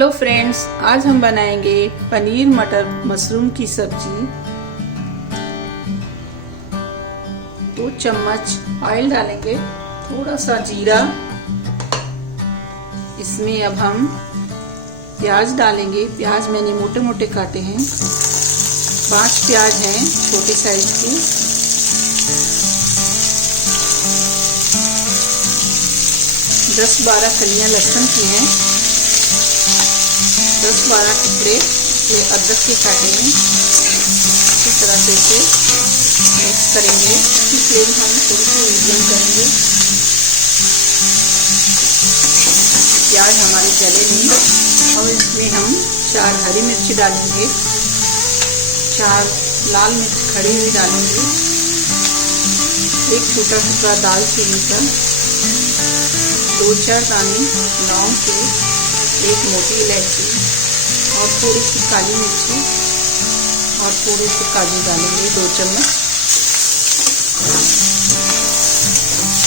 Hello friends, आज हम बनाएंगे पनीर मटर मशरूम की सब्जी। 2 चम्मच ऑयल डालेंगे, थोड़ा सा जीरा। इसमें अब हम प्याज डालेंगे। प्याज मैंने मोटे मोटे काटे हैं। 5 प्याज हैं छोटे साइज की। दस 12 कलियां लहसुन की हैं। 10-12 टुकड़े ये अदरक के काटे हैं। इसी तरह से इसे मिक्स करेंगे। इसकी फ्लेम हम थोड़ी सी मीडियम करेंगे। प्याज हमारे जले नहीं। और इसमें हम 4 हरी मिर्ची डालेंगे, 4 लाल मिर्च खड़ी हुई डालेंगे, 1 छोटा टुकड़ा दालचीनी का, 2-4 दाने लौंग के, 1 मोटी इलायची और थोड़ी सी काली मिर्ची और थोड़े से काजू डालेंगे 2 चम्मच।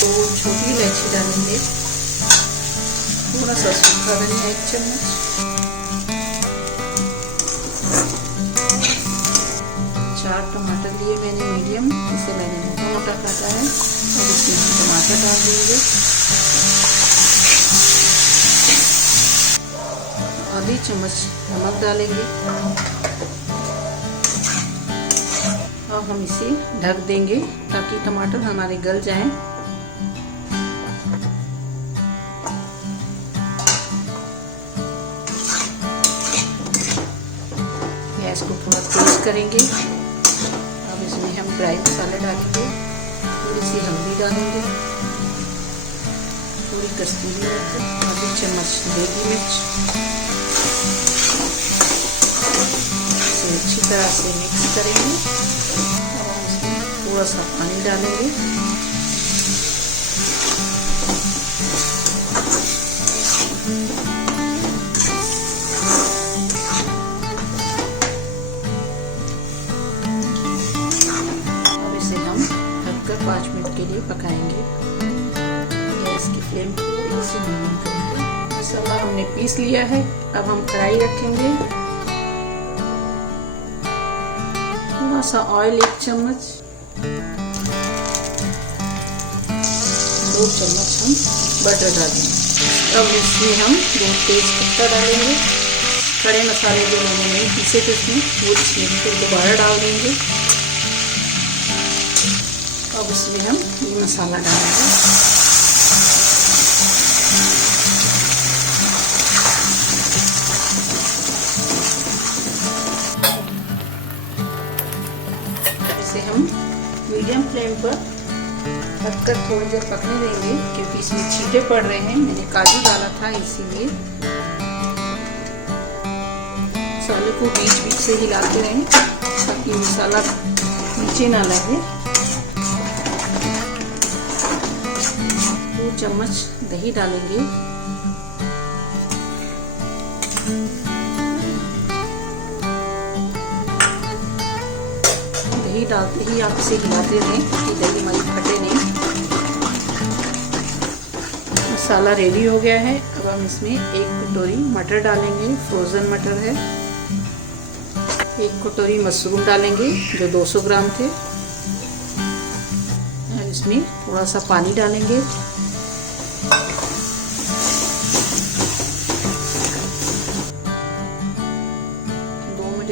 2 छोटी इलायची डालेंगे, थोड़ा सा सूखा धनिया 1 चम्मच, 4 टमाटर लिए मैंने मीडियम, इसे मैंने मोटा मोटा काटा है। और इसमें हम टमाटर डाल देंगे। आधी चम्मच नमक डालेंगे और हम इसे ढक देंगे ताकि टमाटर हमारे गल जाएं। गैस को थोड़ा तेज करेंगे। अब इसमें हम ड्राई मसाला डालेंगे, थोड़ी सी हल्दी डालेंगे, थोड़ी कश्मीरी मिर्च, आधी चम्मच देगी मिर्च। अच्छी तरह से मिक्स करेंगे और इसमें थोड़ा सा पानी डालेंगे। और इसे हम ढककर 5 मिनट के लिए पकाएंगे। गैस की फ्लेम थोड़ी सी मीडियम करेंगे। मसाला हमने पीस लिया है। अब हम कढ़ाई रखेंगे। थोड़ा सा ऑयल 1 चम्मच, 2 चम्मच हम बटर डालेंगे। अब इसमें हम 2 तेज पत्ता डालेंगे। खड़े मसाले जो मैंने नहीं पीसे थे उसमें वो इसमें फिर दोबारा डाल देंगे। अब इसमें हम ये मसाला डालेंगे। इसे हम मीडियम फ्लेम पर ढककर थोड़ी देर पकने देंगे क्योंकि इसमें छींटे पड़ रहे हैं। मैंने काजू डाला था इसीलिए। मसाले को बीच बीच से हिलाते रहें ताकि मसाला नीचे ना लगे। 2 चम्मच दही डालेंगे। दही डालते ही आप इसे हिलाते रहें ताकि दही हमारी फटे नहीं। मसाला रेडी हो गया है। अब हम इसमें 1 कटोरी मटर डालेंगे, फ्रोज़न मटर है। 1 कटोरी मशरूम डालेंगे जो 200 ग्राम थे। और इसमें थोड़ा सा पानी डालेंगे।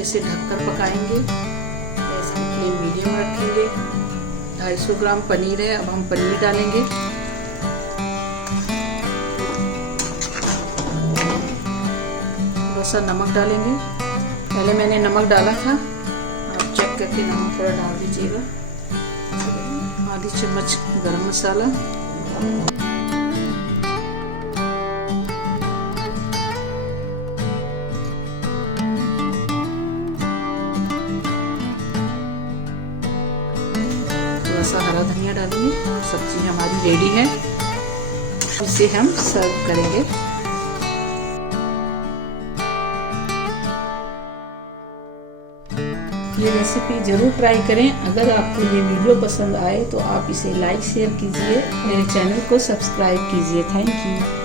इसे ढककर पकाएंगे। इसकी फ्लेम मीडियम रखेंगे। 250 ग्राम पनीर है। अब हम पनीर डालेंगे। थोड़ा सा नमक डालेंगे। पहले मैंने नमक डाला था, आप चेक करके नमक थोड़ा डाल दीजिएगा। आधी चम्मच गरम मसाला, थोड़ा सा हरा धनिया डालेंगे। सब्जी हमारी रेडी है। इसे हम सर्व करेंगे। ये रेसिपी ज़रूर ट्राई करें। अगर आपको ये वीडियो पसंद आए तो आप इसे लाइक शेयर कीजिए, मेरे चैनल को सब्सक्राइब कीजिए। Thank you.